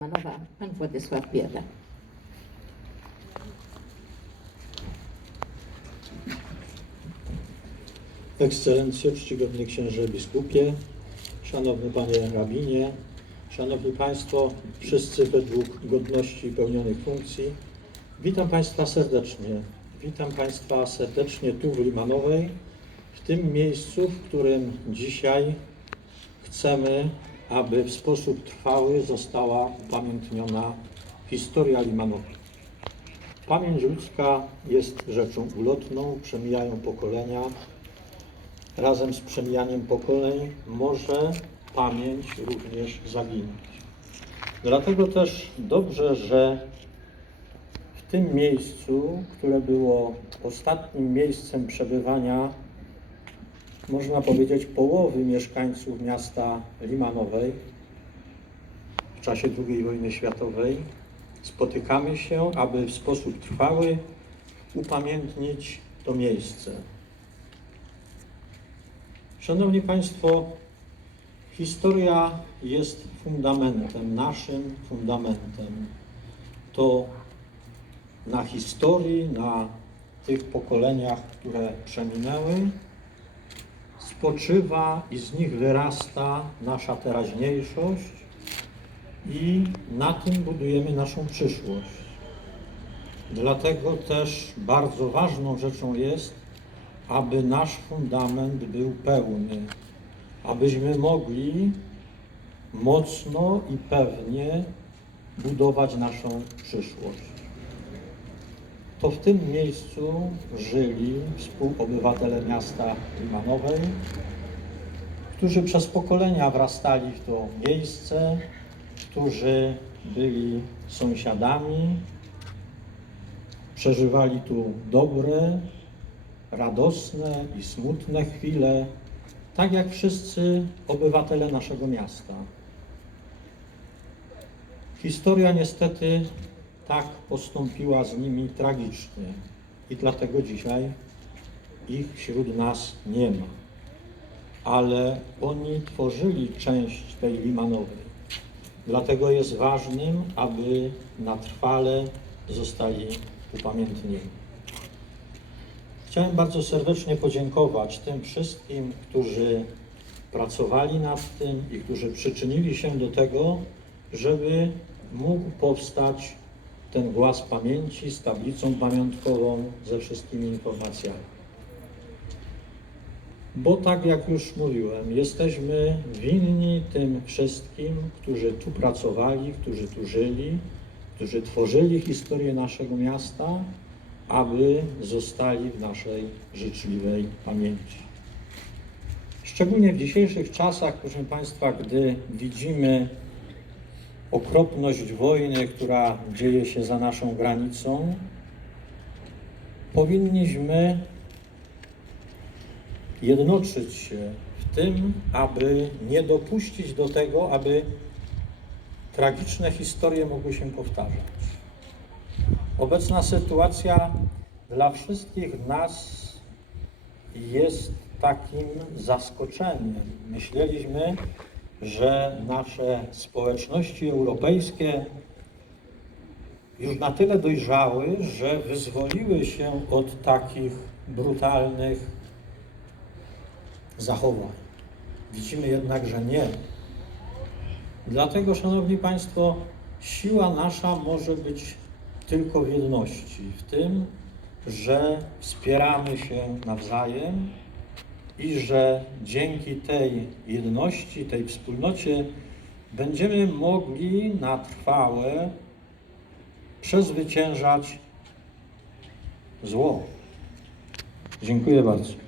Manowa, pan Władysław Biela. Ekscelencjo, czcigodny księże biskupie, szanowny panie rabinie, szanowni państwo, wszyscy według godności pełnionych funkcji, witam państwa serdecznie. Witam państwa serdecznie tu w Limanowej, w tym miejscu, w którym dzisiaj chcemy, aby w sposób trwały została upamiętniona historia Limanowej. Pamięć ludzka jest rzeczą ulotną, przemijają pokolenia, razem z przemijaniem pokoleń może pamięć również zaginąć. Dlatego też dobrze, że w tym miejscu, które było ostatnim miejscem przebywania, można powiedzieć, połowy mieszkańców miasta Limanowej w czasie II wojny światowej, spotykamy się, aby w sposób trwały upamiętnić to miejsce. Szanowni Państwo, historia jest fundamentem, naszym fundamentem. To na historii, na tych pokoleniach, które przeminęły, spoczywa i z nich wyrasta nasza teraźniejszość i na tym budujemy naszą przyszłość. Dlatego też bardzo ważną rzeczą jest, aby nasz fundament był pełny, abyśmy mogli mocno i pewnie budować naszą przyszłość. To w tym miejscu żyli współobywatele miasta Limanowej, którzy przez pokolenia wrastali w to miejsce, którzy byli sąsiadami, przeżywali tu dobre, radosne i smutne chwile, tak jak wszyscy obywatele naszego miasta. Historia niestety tak postąpiła z nimi tragicznie i dlatego dzisiaj ich wśród nas nie ma. Ale oni tworzyli część tej Limanowej. Dlatego jest ważnym, aby na trwale zostali upamiętnieni. Chciałem bardzo serdecznie podziękować tym wszystkim, którzy pracowali nad tym i którzy przyczynili się do tego, żeby mógł powstać ten głaz pamięci z tablicą pamiątkową ze wszystkimi informacjami. Bo tak jak już mówiłem, jesteśmy winni tym wszystkim, którzy tu pracowali, którzy tu żyli, którzy tworzyli historię naszego miasta, aby zostali w naszej życzliwej pamięci. Szczególnie w dzisiejszych czasach, proszę Państwa, gdy widzimy okropność wojny, która dzieje się za naszą granicą, powinniśmy jednoczyć się w tym, aby nie dopuścić do tego, aby tragiczne historie mogły się powtarzać. Obecna sytuacja dla wszystkich nas jest takim zaskoczeniem. Myśleliśmy, że nasze społeczności europejskie już na tyle dojrzały, że wyzwoliły się od takich brutalnych zachowań. Widzimy jednak, że nie. Dlatego, Szanowni Państwo, siła nasza może być tylko w jedności, w tym, że wspieramy się nawzajem i że dzięki tej jedności, tej wspólnocie będziemy mogli na trwałe przezwyciężać zło. Dziękuję bardzo.